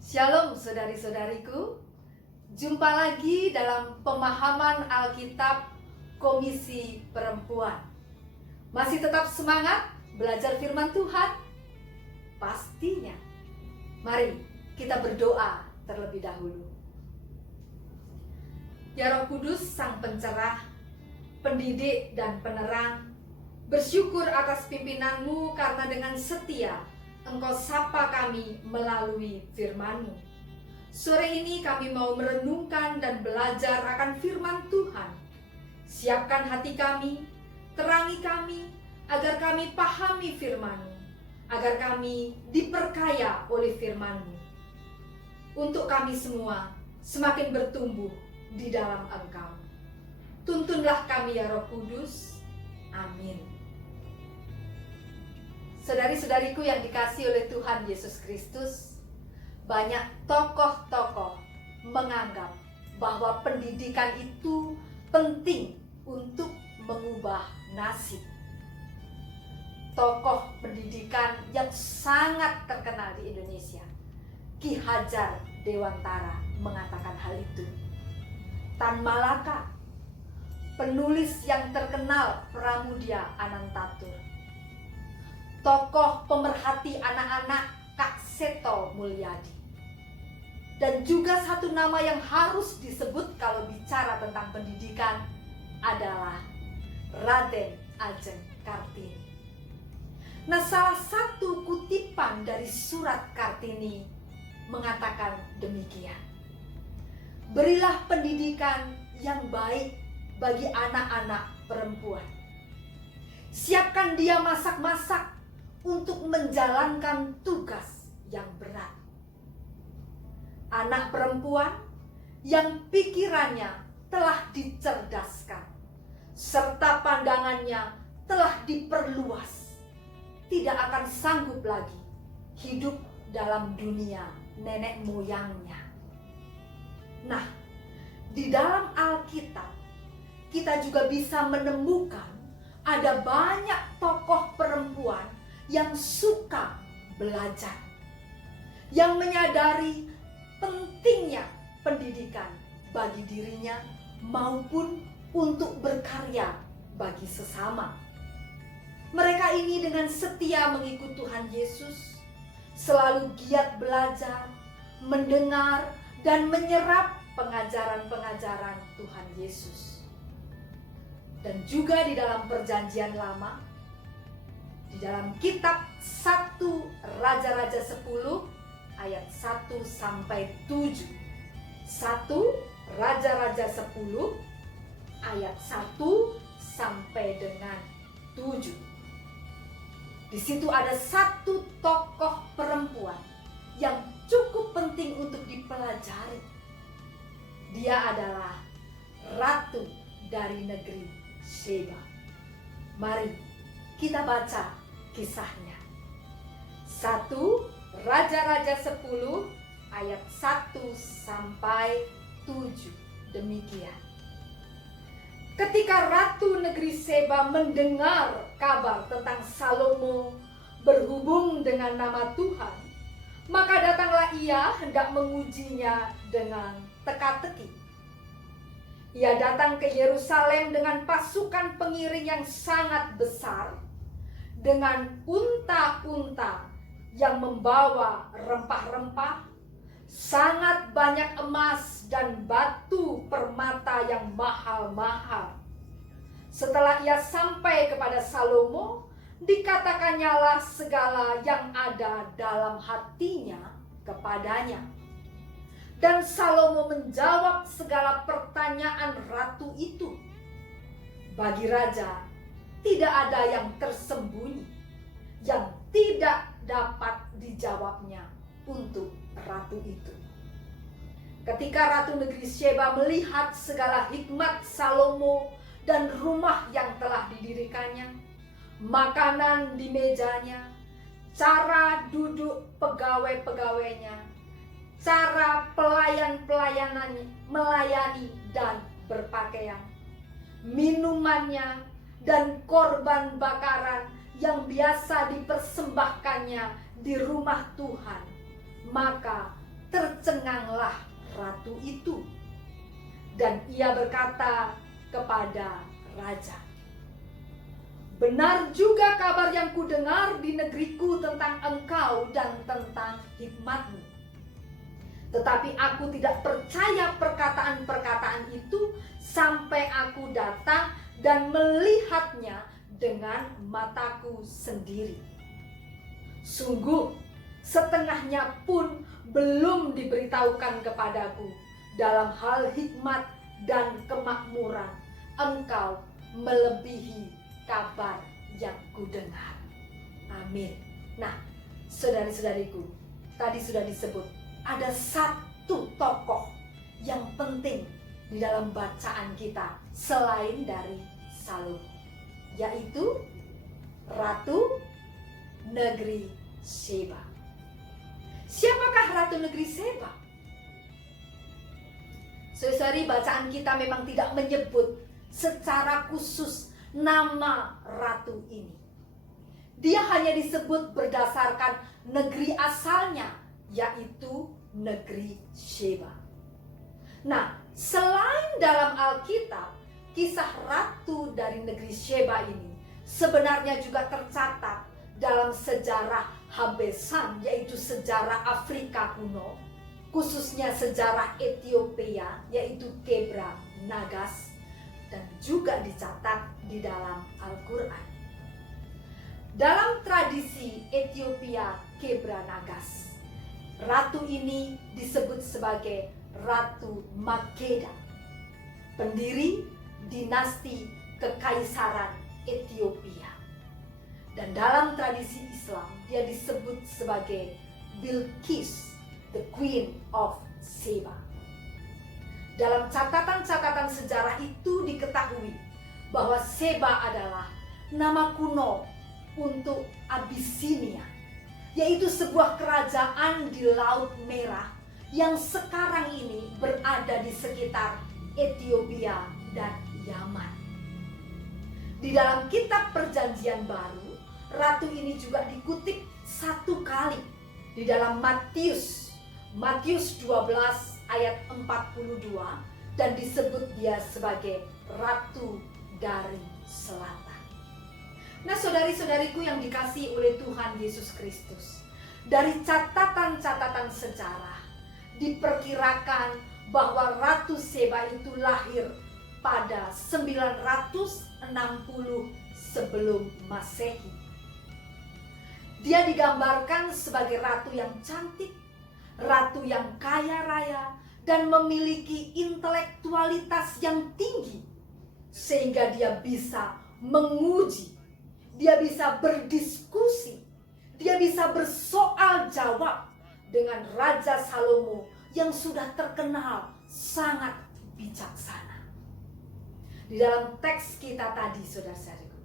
Shalom saudari-saudariku. Jumpa lagi dalam pemahaman Alkitab Komisi Perempuan. Masih tetap semangat belajar firman Tuhan? Pastinya. Mari kita berdoa terlebih dahulu. Ya Roh Kudus, Sang Pencerah, pendidik dan penerang, bersyukur atas pimpinanmu karena dengan setia Engkau sapa kami melalui firman-Mu. Sore ini kami mau merenungkan dan belajar akan firman Tuhan. Siapkan hati kami, terangi kami, agar kami pahami firman-Mu, agar kami diperkaya oleh firman-Mu. Untuk kami semua semakin bertumbuh di dalam Engkau. Tuntunlah kami ya Roh Kudus. Amin. Saudari-saudariku yang dikasihi oleh Tuhan Yesus Kristus, banyak tokoh-tokoh menganggap bahwa pendidikan itu penting untuk mengubah nasib. Tokoh pendidikan yang sangat terkenal di Indonesia, Ki Hajar Dewantara, mengatakan hal itu. Tan Malaka, penulis yang terkenal Pramudia Anantatur, tokoh pemerhati anak-anak Kak Seto Mulyadi. Dan juga satu nama yang harus disebut kalau bicara tentang pendidikan adalah Raden Ajeng Kartini. Nah, salah satu kutipan dari surat Kartini mengatakan demikian. Berilah pendidikan yang baik bagi anak-anak perempuan. Siapkan dia masak-masak untuk menjalankan tugas yang berat. Anak perempuan yang pikirannya telah dicerdaskan, serta pandangannya telah diperluas, tidak akan sanggup lagi hidup dalam dunia nenek moyangnya. Nah, di dalam Alkitab kita juga bisa menemukan ada banyak tokoh perempuan yang suka belajar, yang menyadari pentingnya pendidikan bagi dirinya maupun untuk berkarya bagi sesama. Mereka ini dengan setia mengikut Tuhan Yesus, selalu giat belajar, mendengar, dan menyerap pengajaran-pengajaran Tuhan Yesus. Dan juga di dalam Perjanjian Lama, di dalam kitab 1 Raja-Raja 10 ayat 1 sampai 7. 1 Raja-Raja 10 ayat 1 sampai dengan 7. Di situ ada satu tokoh perempuan yang cukup penting untuk dipelajari. Dia adalah ratu dari negeri Sheba. Mari kita baca kisahnya. 1 Raja-Raja 10 ayat 1 sampai 7. Demikian. Ketika ratu negeri Sheba mendengar kabar tentang Salomo berhubung dengan nama Tuhan, maka datanglah ia hendak mengujinya dengan teka-teki. Ia datang ke Yerusalem dengan pasukan pengiring yang sangat besar, dengan unta-unta yang membawa rempah-rempah, sangat banyak emas dan batu permata yang mahal-mahal. Setelah ia sampai kepada Salomo, dikatakannya segala yang ada dalam hatinya kepadanya. Dan Salomo menjawab segala pertanyaan ratu itu. Bagi raja, tidak ada yang tersembunyi, yang tidak dapat dijawabnya untuk ratu itu. Ketika ratu negeri Sheba melihat segala hikmat Salomo dan rumah yang telah didirikannya, makanan di mejanya, cara duduk pegawai-pegawainya, cara pelayan-pelayanannya melayani dan berpakaian, minumannya, dan korban bakaran yang biasa dipersembahkannya di rumah Tuhan, maka tercenganglah ratu itu. Dan ia berkata kepada raja, benar juga kabar yang kudengar di negeriku tentang engkau dan tentang hikmatmu. Tetapi aku tidak percaya perkataan-perkataan itu sampai aku datang dan melihatnya dengan mataku sendiri. Sungguh, setengahnya pun belum diberitahukan kepadaku. Dalam hal hikmat dan kemakmuran, engkau melebihi kabar yang kudengar. Amin. Nah, saudari-saudariku, tadi sudah disebut ada satu tokoh yang penting di dalam bacaan kita selain dari Salomo, yaitu Ratu Negeri Sheba. Siapakah Ratu Negeri Sheba? Saudari, bacaan kita memang tidak menyebut secara khusus nama ratu ini. Dia hanya disebut berdasarkan negeri asalnya, yaitu negeri Sheba. Nah, selain dalam Alkitab, kisah ratu dari negeri Sheba ini sebenarnya juga tercatat dalam sejarah Habesan, yaitu sejarah Afrika kuno, khususnya sejarah Ethiopia, yaitu Kebra Nagas, dan juga dicatat di dalam Al-Quran. Dalam tradisi Ethiopia Kebra Nagas, ratu ini disebut sebagai Ratu Makeda, pendiri dinasti Kekaisaran Ethiopia. Dan dalam tradisi Islam, dia disebut sebagai Bilqis, the Queen of Sheba. Dalam catatan-catatan sejarah itu diketahui bahwa Sheba adalah nama kuno untuk Abyssinia, yaitu sebuah kerajaan di Laut Merah yang sekarang ini berada di sekitar Ethiopia dan Yaman. Di dalam kitab Perjanjian Baru, ratu ini juga dikutip satu kali di dalam Matius 12 ayat 42, dan disebut dia sebagai Ratu dari Selatan. Nah, saudari-saudariku yang dikasihi oleh Tuhan Yesus Kristus, dari catatan-catatan sejarah diperkirakan bahwa Ratu Sheba itu lahir pada 960 sebelum Masehi. Dia digambarkan sebagai ratu yang cantik, ratu yang kaya raya, dan memiliki intelektualitas yang tinggi, sehingga dia bisa menguji, dia bisa berdiskusi, dia bisa bersoal jawab dengan Raja Salomo yang sudah terkenal sangat bijaksana. Di dalam teks kita tadi, saudara-saudariku,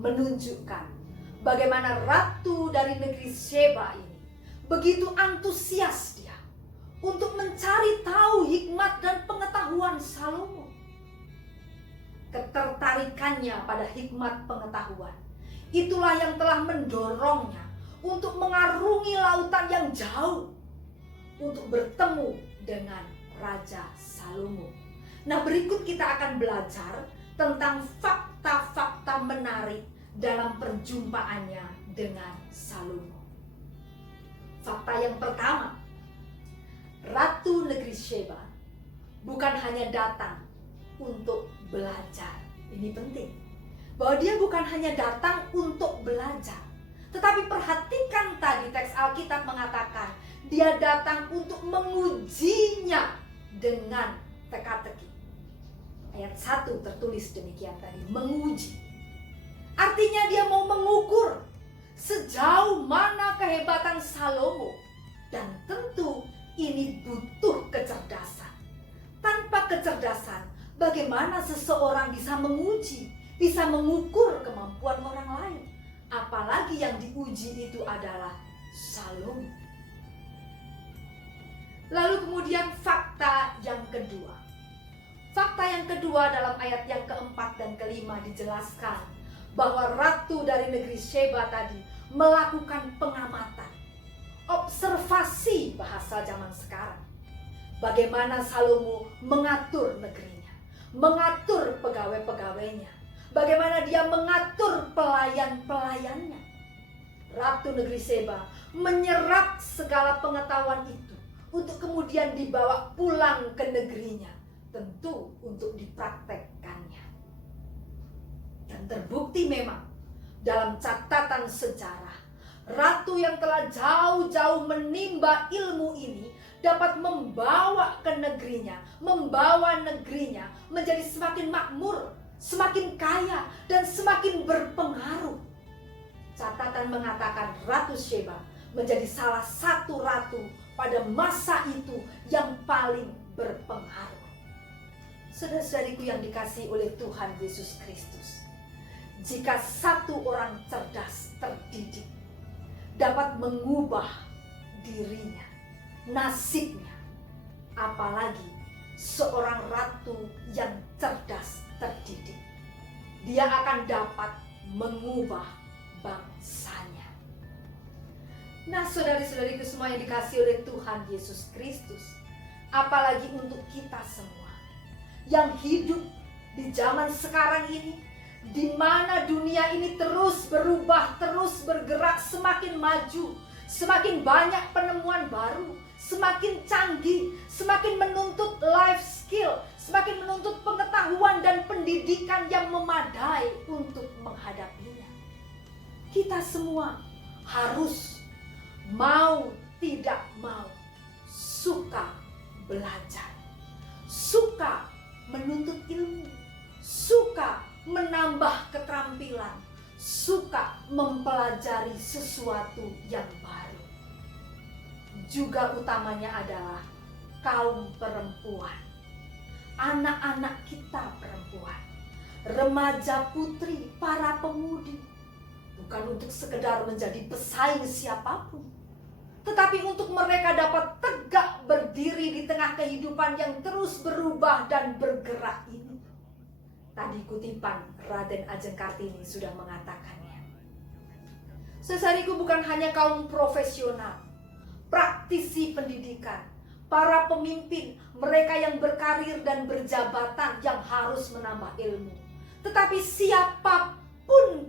menunjukkan bagaimana ratu dari negeri Sheba ini begitu antusias dia untuk mencari tahu hikmat dan pengetahuan Salomo. Ketertarikannya pada hikmat pengetahuan itulah yang telah mendorongnya untuk mengarungi lautan yang jauh untuk bertemu dengan Raja Salomo. Nah, berikut kita akan belajar tentang fakta-fakta menarik dalam perjumpaannya dengan Salomo. Fakta yang pertama, Ratu Negeri Sheba bukan hanya datang untuk belajar. Ini penting, bahwa dia bukan hanya datang untuk belajar, tetapi perhatikan tadi teks Alkitab mengatakan dia datang untuk mengujinya dengan teka-teki. Ayat 1 tertulis demikian tadi, menguji. Artinya dia mau mengukur sejauh mana kehebatan Salomo. Dan tentu ini butuh kecerdasan. Tanpa kecerdasan, bagaimana seseorang bisa menguji, bisa mengukur kemampuan orang lain? Apalagi yang diuji itu adalah Salomo. Lalu kemudian fakta yang kedua. Fakta yang kedua dalam ayat yang keempat dan kelima dijelaskan bahwa ratu dari negeri Sheba tadi melakukan pengamatan observasi bahasa zaman sekarang. Bagaimana Salomo mengatur negerinya, mengatur pegawai-pegawainya, bagaimana dia mengatur pelayan-pelayannya. Ratu negeri Seba menyerap segala pengetahuan itu untuk kemudian dibawa pulang ke negerinya, tentu untuk dipraktekkannya. Dan terbukti memang dalam catatan sejarah, ratu yang telah jauh-jauh menimba ilmu ini dapat membawa ke negerinya, membawa negerinya menjadi semakin makmur, semakin kaya, dan semakin berpengaruh. Catatan mengatakan Ratu Sheba menjadi salah satu ratu pada masa itu yang paling berpengaruh. Saudara-saudariku yang dikasihi oleh Tuhan Yesus Kristus, jika satu orang cerdas, terdidik, dapat mengubah dirinya, nasibnya, apalagi seorang ratu yang cerdas, terdidik, dia akan dapat mengubah bangsanya. Nah, saudari-saudariku semua yang dikasihi oleh Tuhan Yesus Kristus, apalagi untuk kita semua yang hidup di zaman sekarang ini, di mana dunia ini terus berubah, terus bergerak, semakin maju, semakin banyak penemuan baru, semakin canggih, semakin menuntut life skill, semakin menuntut pengetahuan dan pendidikan yang memadai untuk menghadapinya. Kita semua harus mau tidak mau suka belajar, suka menuntut ilmu, suka menambah keterampilan, suka mempelajari sesuatu yang baru. Juga utamanya adalah kaum perempuan, anak-anak kita perempuan, remaja putri, para pemudi. Bukan untuk sekedar menjadi pesaing siapapun, tetapi untuk mereka dapat tegak berdiri di tengah kehidupan yang terus berubah dan bergerak ini. Tadi kutipan Raden Ajeng Kartini sudah mengatakannya. Saudariku, bukan hanya kaum profesional, praktisi pendidikan, para pemimpin, mereka yang berkarir dan berjabatan yang harus menambah ilmu, tetapi siapapun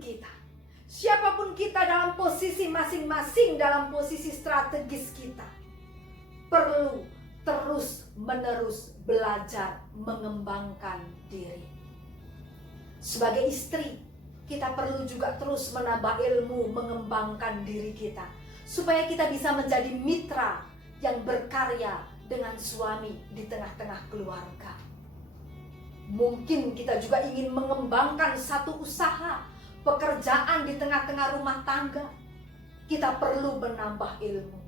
kita dalam posisi masing-masing, dalam posisi strategis kita, perlu terus-menerus belajar mengembangkan diri. Sebagai istri, kita perlu juga terus menambah ilmu, mengembangkan diri kita, supaya kita bisa menjadi mitra yang berkarya dengan suami di tengah-tengah keluarga. Mungkin kita juga ingin mengembangkan satu usaha, pekerjaan di tengah-tengah rumah tangga. Kita perlu menambah ilmu.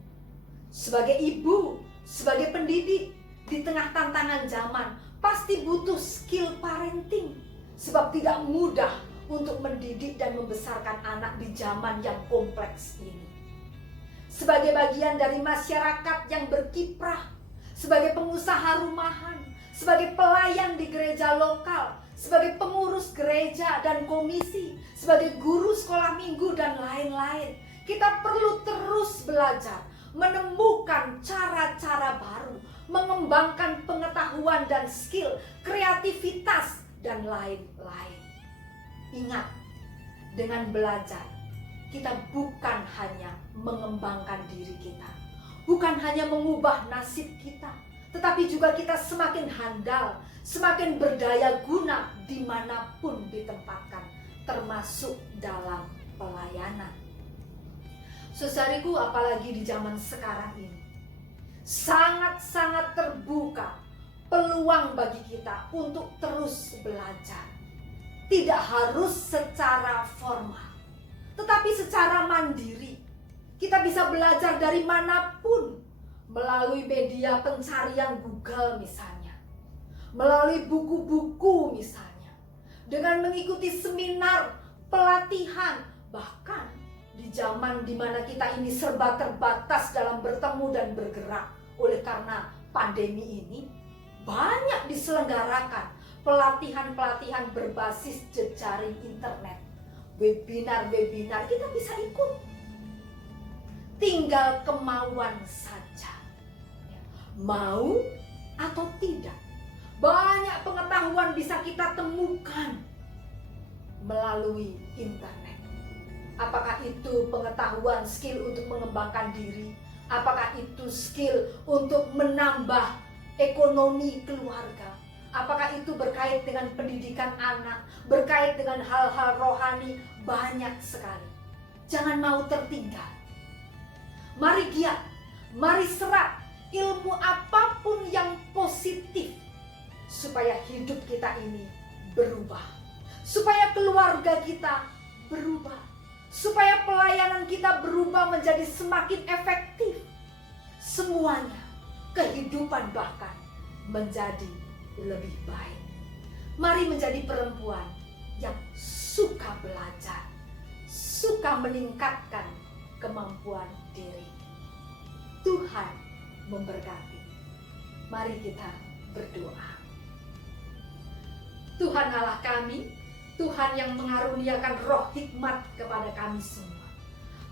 Sebagai ibu, sebagai pendidik, di tengah tantangan zaman, pasti butuh skill parenting. Sebab tidak mudah untuk mendidik dan membesarkan anak di zaman yang kompleks ini. Sebagai bagian dari masyarakat yang berkiprah, sebagai pengusaha rumahan, sebagai pelayan di gereja lokal, sebagai pengurus gereja dan komisi, sebagai guru sekolah minggu dan lain-lain, kita perlu terus belajar, menemukan cara-cara baru, mengembangkan pengetahuan dan skill, kreativitas, dan lain-lain. Ingat, dengan belajar, kita bukan hanya mengembangkan diri kita, bukan hanya mengubah nasib kita, tetapi juga kita semakin handal, semakin berdaya guna dimanapun ditempatkan, termasuk dalam pelayanan. Saudariku, apalagi di zaman sekarang ini, sangat-sangat terbuka peluang bagi kita untuk terus belajar. Tidak harus secara formal, tetapi secara mandiri. Kita bisa belajar dari manapun, melalui media pencarian Google misalnya, melalui buku-buku misalnya, dengan mengikuti seminar, pelatihan, bahkan di zaman dimana kita ini serba terbatas dalam bertemu dan bergerak. Oleh karena pandemi ini, banyak diselenggarakan pelatihan-pelatihan berbasis jejaring internet, webinar-webinar, kita bisa ikut. tinggal kemauan saja. Mau atau tidak. Banyak pengetahuan bisa kita temukan melalui internet. Apakah itu pengetahuan skill untuk mengembangkan diri? Apakah itu skill untuk menambah ekonomi keluarga? Apakah itu berkait dengan pendidikan anak, berkait dengan hal-hal rohani? Banyak sekali. Jangan mau tertinggal. Mari giat, mari serap ilmu apapun yang positif supaya hidup kita ini berubah, supaya keluarga kita berubah, supaya pelayanan kita berubah menjadi semakin efektif. Semuanya, kehidupan bahkan menjadi lebih baik. Mari menjadi perempuan yang suka belajar, suka meningkatkan kemampuan diri. Tuhan memberkati. Mari kita berdoa. Tuhan Allah kami, Tuhan yang mengaruniakan roh hikmat kepada kami semua.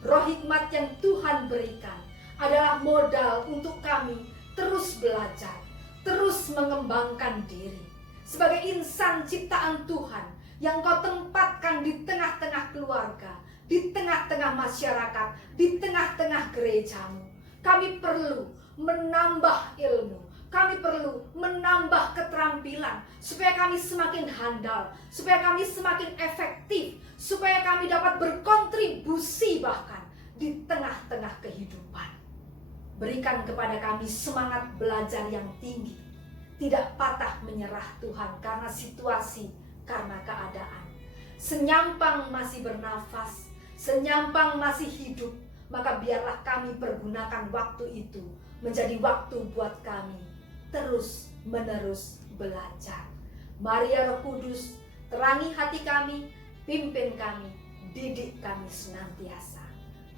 Roh hikmat yang Tuhan berikan adalah modal untuk kami terus belajar, terus mengembangkan diri. Sebagai insan ciptaan Tuhan yang Kau tempatkan di tengah-tengah keluarga, di tengah-tengah masyarakat, di tengah-tengah gerejamu. Kami perlu menambah ilmu, kami perlu menambah keterampilan supaya kami semakin handal, supaya kami semakin efektif, supaya kami dapat berkontribusi bahkan di tengah-tengah kehidupan. Berikan kepada kami semangat belajar yang tinggi, tidak patah menyerah Tuhan karena situasi, karena keadaan. Senyampang masih bernafas, senyampang masih hidup, maka biarlah kami pergunakan waktu itu menjadi waktu buat kami terus menerus belajar. Mari ya Roh Kudus, terangi hati kami, pimpin kami, didik kami senantiasa.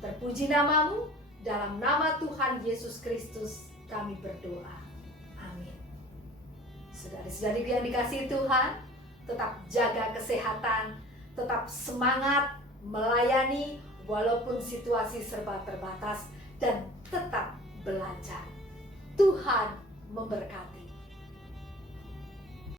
Terpuji namamu, dalam nama Tuhan Yesus Kristus kami berdoa. Amin. Saudari-saudari yang dikasihi Tuhan, tetap jaga kesehatan, tetap semangat melayani walaupun situasi serba terbatas, dan tetap belajar. Tuhan memberkati.